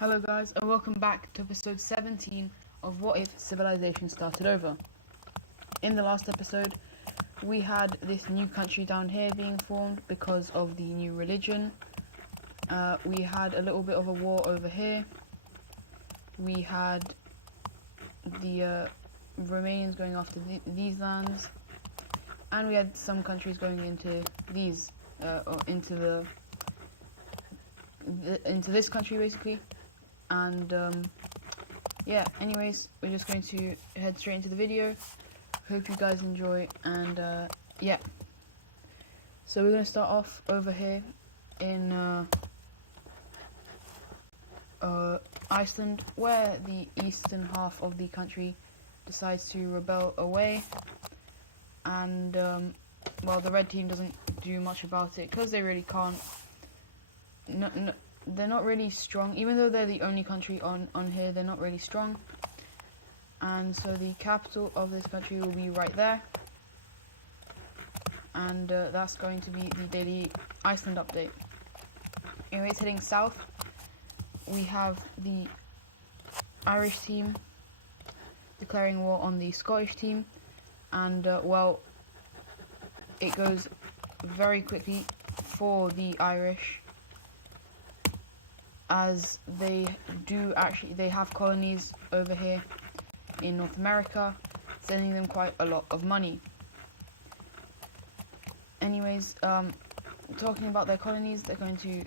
Hello guys, and welcome back to episode 17 of What If Civilization Started Over. In the last episode, we had this new country down here being formed because of the new religion. We had a little bit of a war over here. We had the Romanians going after these lands, and we had some countries going into these, into this country basically. And yeah, anyways, we're just going to head straight into the video. Hope you guys enjoy, and yeah. So we're going to start off over here in Iceland, where the eastern half of the country decides to rebel away. And well, the red team doesn't do much about it because they really can't. They're not really strong, even though they're the only country on here. They're not really strong, and so the capital of this country will be right there, and that's going to be the daily Iceland update. Anyways, heading south, we have the Irish team declaring war on the Scottish team, and well, it goes very quickly for the Irish, as they have colonies over here in North America, sending them quite a lot of money. Anyways, talking about their colonies, they're going to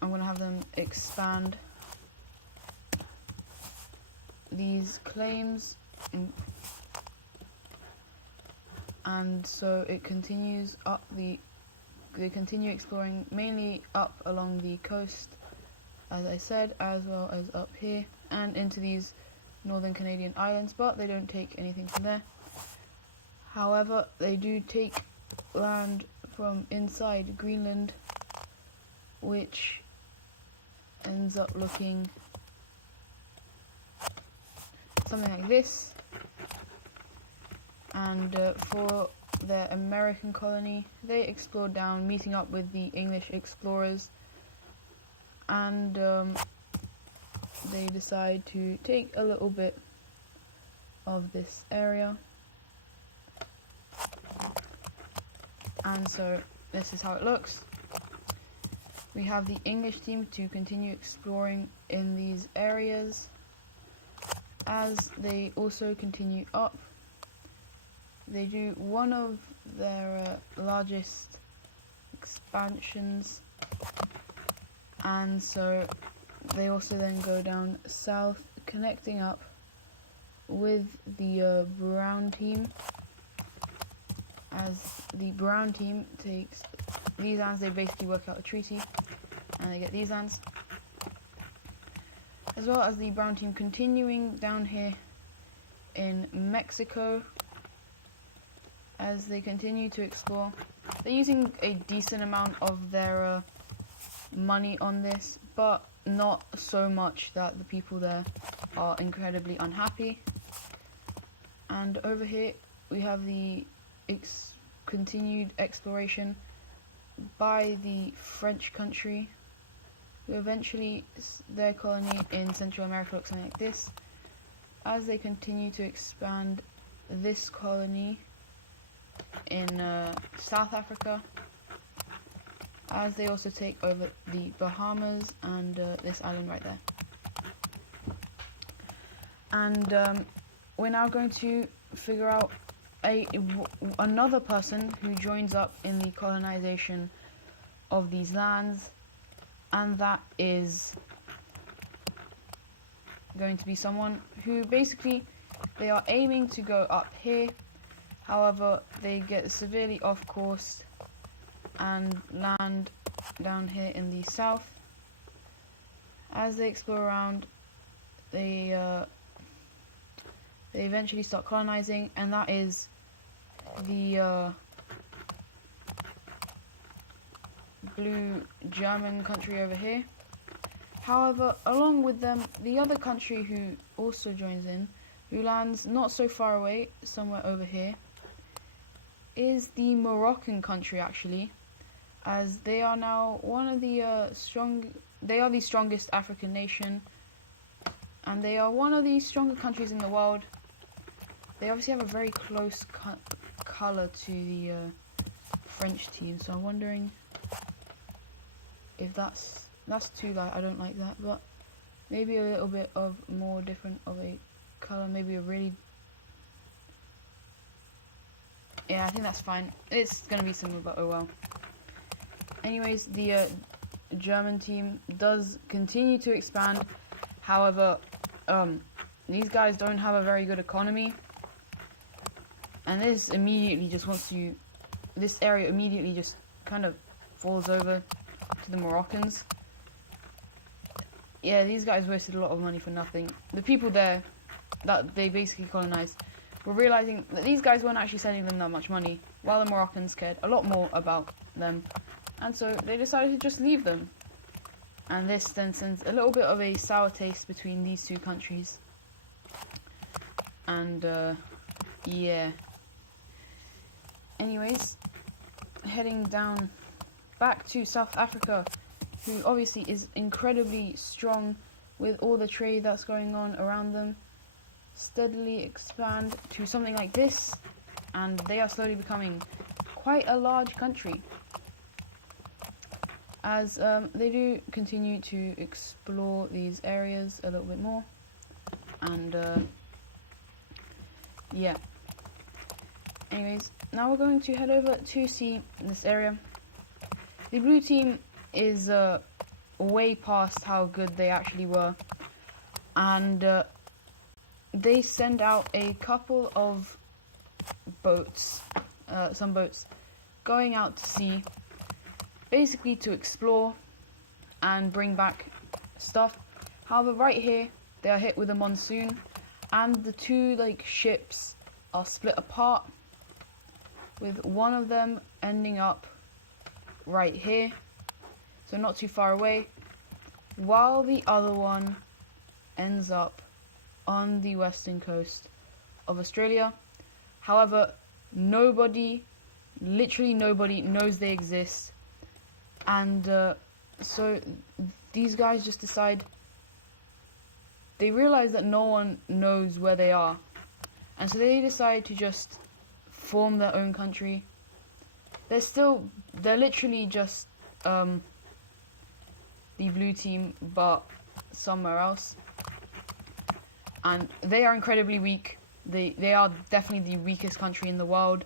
I'm going to have them expand these claims, and so it continues up they continue exploring mainly up along the coast, as I said, as well as up here and into these northern Canadian islands, but they don't take anything from there. However, they do take land from inside Greenland, which ends up looking something like this. And for their American colony, they explored down, meeting up with the English explorers, and they decide to take a little bit of this area. And so this is how it looks. We have the English team to continue exploring in these areas as they also continue up. They do one of their largest expansions, and so they also then go down south, connecting up with the brown team, as the brown team takes these lands. They basically work out a treaty and they get these lands, as well as the brown team continuing down here in Mexico as they continue to explore. They're using a decent amount of their money on this, but not so much that the people there are incredibly unhappy. And over here we have the continued exploration by the French country, who eventually, their colony in Central America looks something like this, as they continue to expand this colony in South Africa, as they also take over the Bahamas and this island right there. And we're now going to figure out another person who joins up in the colonization of these lands, and that is going to be someone who basically, they are aiming to go up here. However, they get severely off course and land down here in the south. As they explore around, they eventually start colonizing, and that is the blue German country over here. However, along with them, the other country who also joins in, who lands not so far away, somewhere over here, is the Moroccan country, actually, as they are now one of the they are the strongest African nation, and they are one of the stronger countries in the world. They obviously have a very close color to the French team, so I'm wondering if that's too light. I don't like that, but maybe a little bit of more different of a color, maybe a really, yeah, I think that's fine. It's gonna be similar, but oh well. Anyways, the German team does continue to expand. However, these guys don't have a very good economy, and this immediately just this area immediately just kind of falls over to the Moroccans. Yeah, these guys wasted a lot of money for nothing. The people there that they basically colonized were realizing that these guys weren't actually sending them that much money, while the Moroccans cared a lot more about them. And so they decided to just leave them. And this then sends a little bit of a sour taste between these two countries. And, yeah. Anyways, heading down back to South Africa, who obviously is incredibly strong with all the trade that's going on around them, steadily expand to something like this, and they are slowly becoming quite a large country. As they do continue to explore these areas a little bit more, and yeah. Anyways, now we're going to head over to see this area. The blue team is way past how good they actually were, and they send out a couple of boats, some boats, going out to sea, basically to explore and bring back stuff. However, right here they are hit with a monsoon, and the two ships are split apart, with one of them ending up right here, so not too far away, while the other one ends up on the western coast of Australia. However, literally nobody knows they exist. And so these guys just decide, they realize that no one knows where they are, and so they decide to just form their own country. They're literally just the blue team, but somewhere else, and they are incredibly weak. They are definitely the weakest country in the world,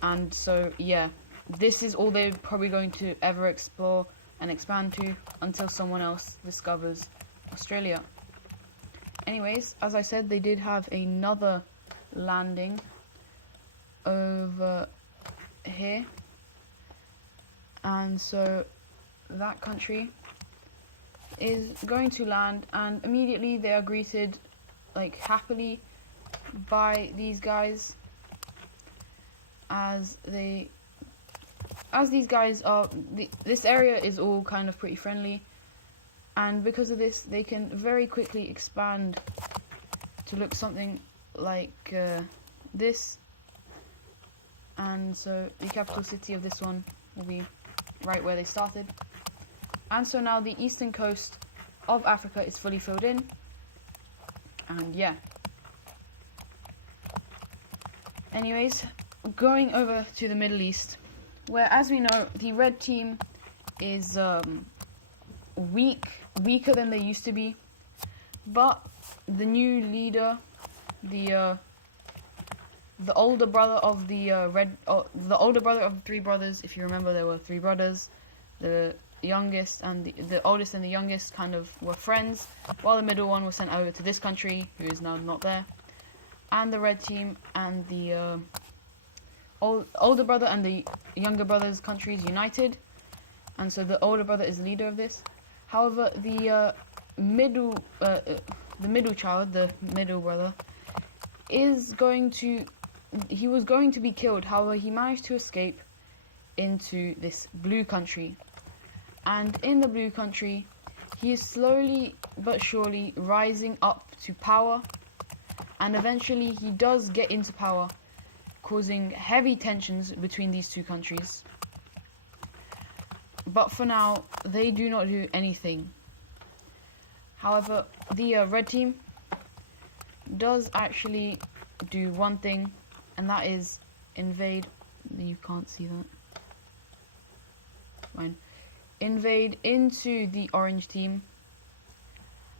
and so yeah. This is all they're probably going to ever explore and expand to until someone else discovers Australia. Anyways, as I said, they did have another landing over here. And so that country is going to land, and immediately they are greeted happily by these guys, as these guys are, this area is all kind of pretty friendly, and because of this they can very quickly expand to look something like this. And so the capital city of this one will be right where they started, and so now the eastern coast of Africa is fully filled in. And yeah, anyways, going over to the Middle East, where, as we know, the red team is weaker than they used to be, but the new leader, the older brother of the older brother of the three brothers, if you remember, there were three brothers, the youngest and the oldest and the youngest kind of were friends, while the middle one was sent over to this country, who is now not there, and the red team and the older brother and the younger brother's countries united, and so the older brother is the leader of this. However, the middle child, the middle brother, was going to be killed. However, he managed to escape into this blue country, and in the blue country he is slowly but surely rising up to power, and eventually he does get into power, causing heavy tensions between these two countries. but for now, they do not do anything. However, the red team does actually do one thing, and that is invade. You can't see that. Fine. Invade into the orange team.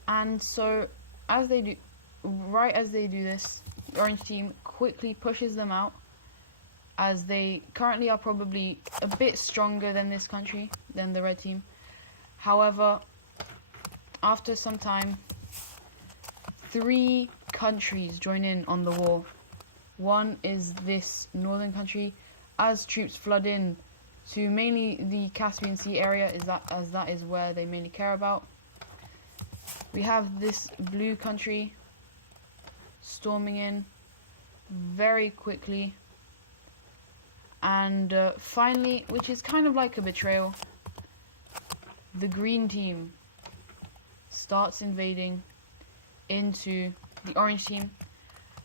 And so, as they do, right as they do this, the orange team quickly pushes them out, as they currently are probably a bit stronger than this country, than the red team. However, after some time, 3 countries join in on the war. One is this northern country, as troops flood in to mainly the Caspian Sea area, as that is where they mainly care about. We have this blue country storming in very quickly. And finally, which is kind of like a betrayal, the green team starts invading into the orange team.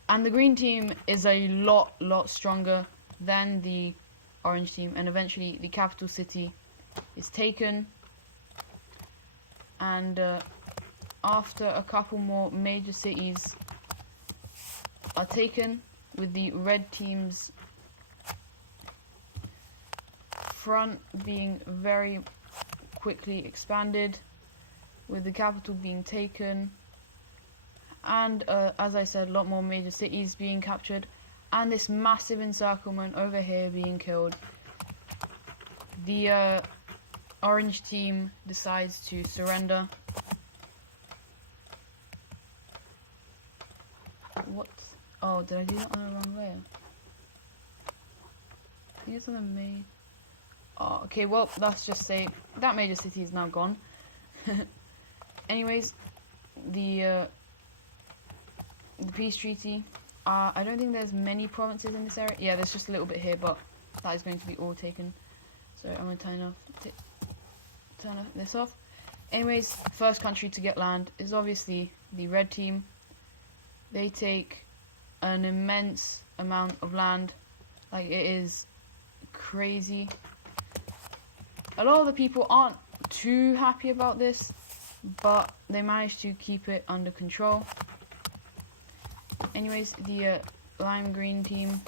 And the green team is a lot stronger than the orange team. And eventually the capital city is taken. And after a couple more major cities are taken, with the red team's front being very quickly expanded, with the capital being taken, and as I said, a lot more major cities being captured, and this massive encirclement over here being killed. The orange team decides to surrender. What? Oh, did I do that on the wrong way? I think it's on the main. Oh, okay, well, let's just say that major city is now gone. Anyways, the peace treaty. I don't think there's many provinces in this area. Yeah, there's just a little bit here, but that is going to be all taken. So I'm going to turn this off. Anyways, first country to get land is obviously the red team. They take an immense amount of land. Like, it is crazy. A lot of the people aren't too happy about this, but they managed to keep it under control. Anyways, the lime green team,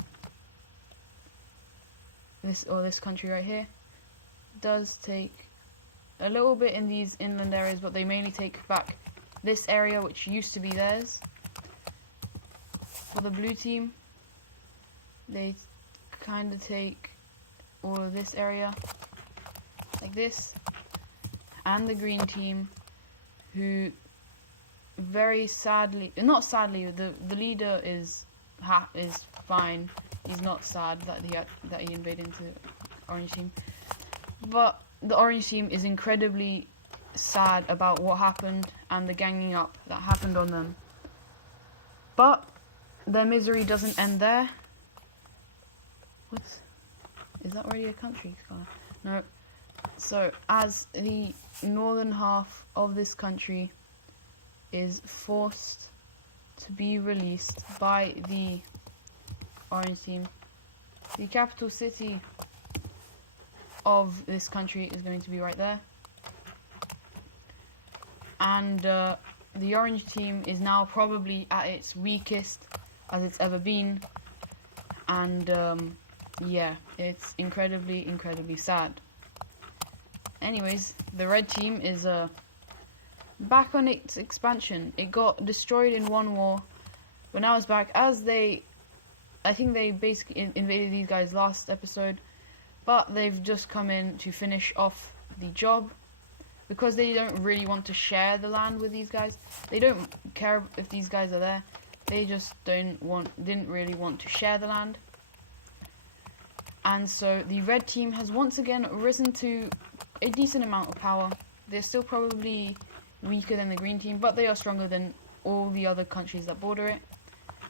this country right here, does take a little bit in these inland areas, but they mainly take back this area which used to be theirs. For the blue team, they kind of take all of this area like this, and the green team, who very sadly, not sadly, the leader is fine. He's not sad that he invaded into orange team, but the orange team is incredibly sad about what happened and the ganging up that happened on them. But their misery doesn't end there. What? Is that already a country? No. So, as the northern half of this country is forced to be released by the orange team, the capital city of this country is going to be right there. And the orange team is now probably at its weakest as it's ever been. And yeah, it's incredibly sad. Anyways, the red team is back on its expansion. It got destroyed in one war, but now it's back, as I think they basically invaded these guys last episode, but they've just come in to finish off the job, because they don't really want to share the land with these guys. They don't care if these guys are there. They just didn't really want to share the land. And so the red team has once again risen to a decent amount of power. They're still probably weaker than the green team, but they are stronger than all the other countries that border it,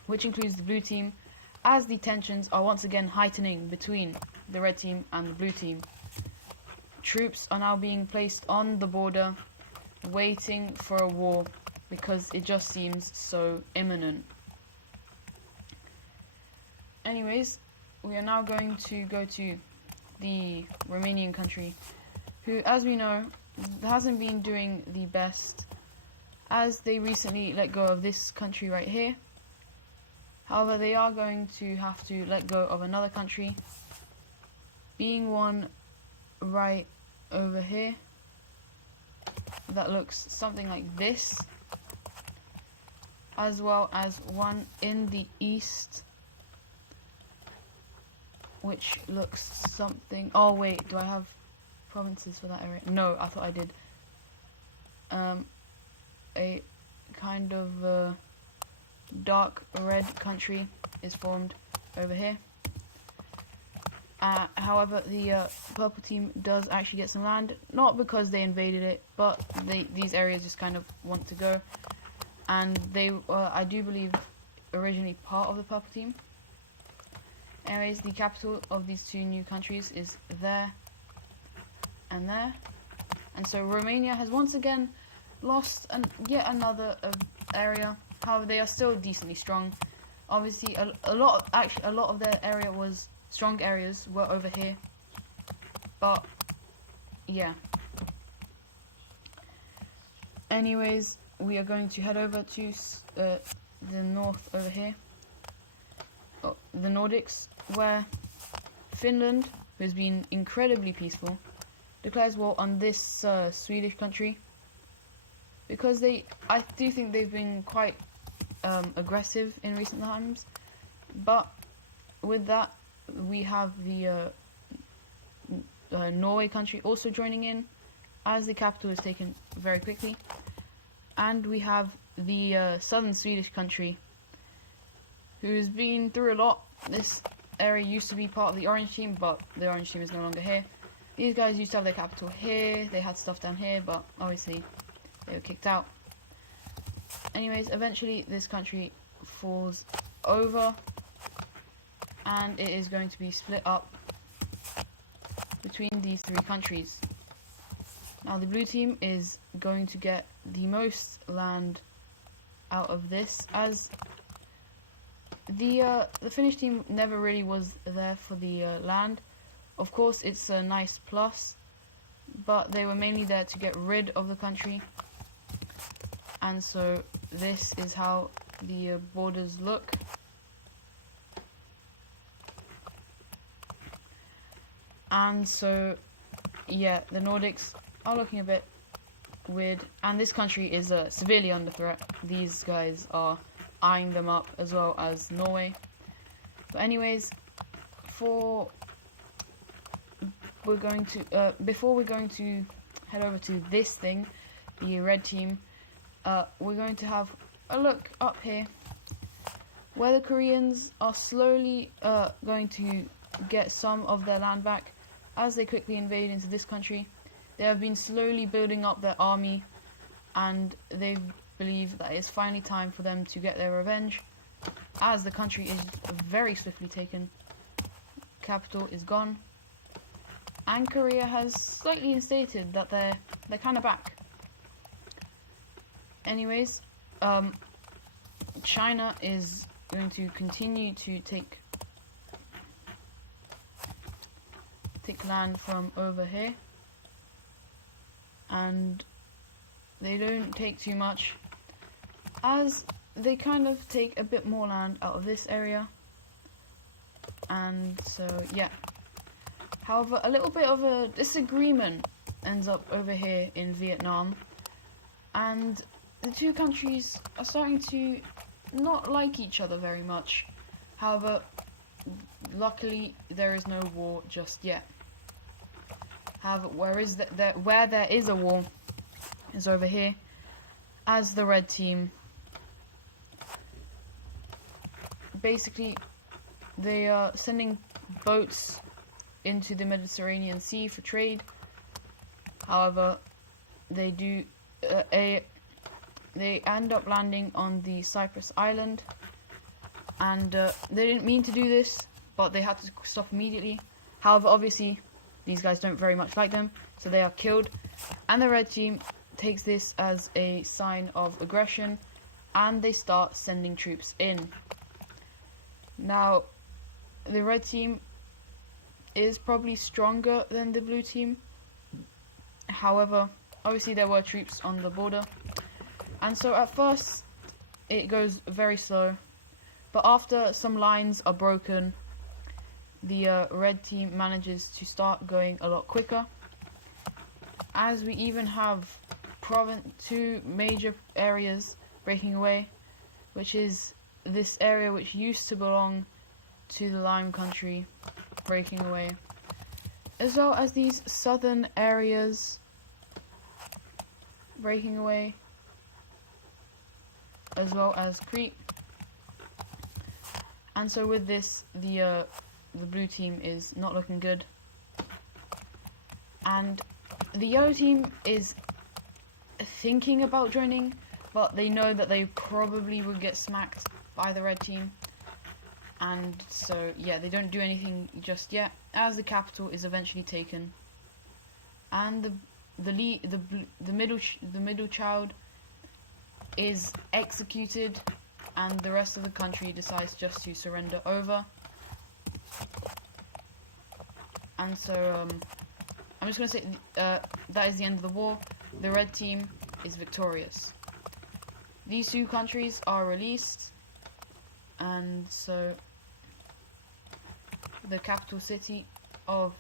which includes the blue team, as the tensions are once again heightening between the red team and the blue team. Troops are now being placed on the border, waiting for a war, because it just seems so imminent. Anyways, we are now going to go to the Romanian country, who, as we know, hasn't been doing the best, as they recently let go of this country right here. However, they are going to have to let go of another country, being one right over here that looks something like this, as well as one in the east which looks something... Oh wait, do I have provinces for that area? No, I thought I did. A kind of dark red country is formed over here. However, the purple team does actually get some land, not because they invaded it, but these areas just kind of want to go. And they were, I do believe, originally part of the purple team. Anyways, the capital of these two new countries is there and there. And so Romania has once again lost yet another area. However, they are still decently strong. Obviously, a lot of their area was strong areas were over here. But yeah. Anyways, we are going to head over to the north over here. The Nordics, where Finland, who has been incredibly peaceful, declares war on this Swedish country, because I do think they've been quite aggressive in recent times. But with that, we have the Norway country also joining in, as the capital is taken very quickly. And we have the southern Swedish country, who's been through a lot. This area used to be part of the Orange team, but the Orange team is no longer here. These guys used to have their capital here, they had stuff down here, but obviously they were kicked out. Anyways, eventually this country falls over, and it is going to be split up between these three countries. Now the blue team is going to get the most land out of this, as the Finnish team never really was there for the land. Of course, it's a nice plus, but they were mainly there to get rid of the country. And so this is how the borders look. And so, yeah, the Nordics are looking a bit weird, and this country is severely under threat. These guys are eyeing them up, as well as Norway. But anyways, before we're going to head over to this thing, the red team, we're going to have a look up here, where the Koreans are slowly going to get some of their land back as they quickly invade into this country. They have been slowly building up their army, and they believe that it's finally time for them to get their revenge, as the country is very swiftly taken. Capital is gone, and Korea has slightly instated that they're kind of back. Anyways, China is going to continue to take land from over here, and they don't take too much, as they kind of take a bit more land out of this area. And so yeah, however, a little bit of a disagreement ends up over here in Vietnam, and the two countries are starting to not like each other very much. However, luckily there is no war just yet. However, where there is a war is over here, as the red team basically, they are sending boats into the Mediterranean Sea for trade. However, they do they end up landing on the Cyprus island, and they didn't mean to do this, but they had to stop immediately. However, obviously these guys don't very much like them, so they are killed, and the red team takes this as a sign of aggression, and they start sending troops in. Now, the red team is probably stronger than the blue team, However, obviously there were troops on the border, and so at first it goes very slow, but after some lines are broken, the red team manages to start going a lot quicker, as we even have two major areas breaking away, which is this area which used to belong to the Lime country breaking away, as well as these southern areas breaking away, as well as Crete. And so with this, the blue team is not looking good, and the yellow team is thinking about joining, but they know that they probably would get smacked by the red team, and so yeah, they don't do anything just yet, as the capital is eventually taken, and the middle child is executed, and the rest of the country decides just to surrender over. And so I'm just gonna say that is the end of the war. The red team is victorious. These two countries are released, and so the capital city of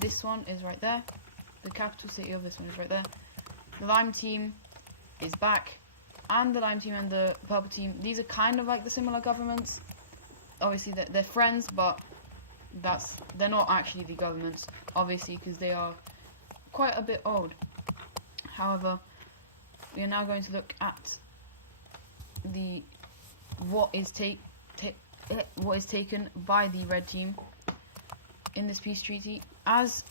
this one is right there. The capital city of this one is right there. The Lime team is back, and the Lime team and the Purple team, these are kind of like the similar governments. Obviously they're friends, but they're not actually the governments, obviously, because they are quite a bit old. However, we are now going to look at what is taken by the red team in this peace treaty. As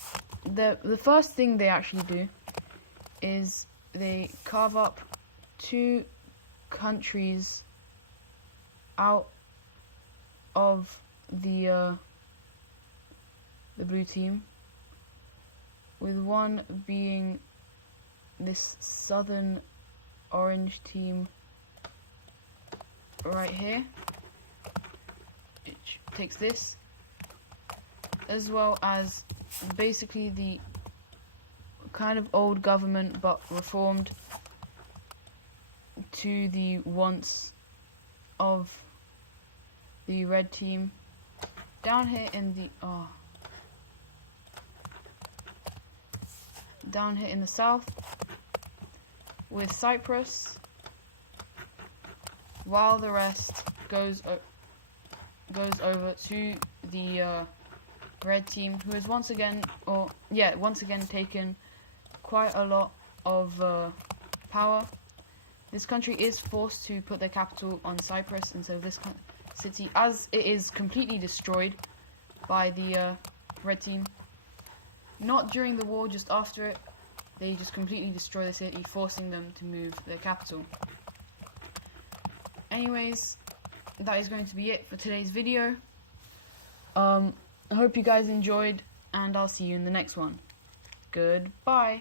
the first thing they actually do is they carve up two countries out of the blue team, with one being this southern orange team right here. It takes this, as well as basically the kind of old government but reformed to the wants of the red team. Down here in the south with Cyprus, while the rest goes over to the red team, who has once again taken quite a lot of power. This country is forced to put their capital on Cyprus instead of this city, as it is completely destroyed by the red team. Not during the war, just after it. They just completely destroy the city, forcing them to move their capital. Anyways, that is going to be it for today's video. I hope you guys enjoyed, and I'll see you in the next one. Goodbye.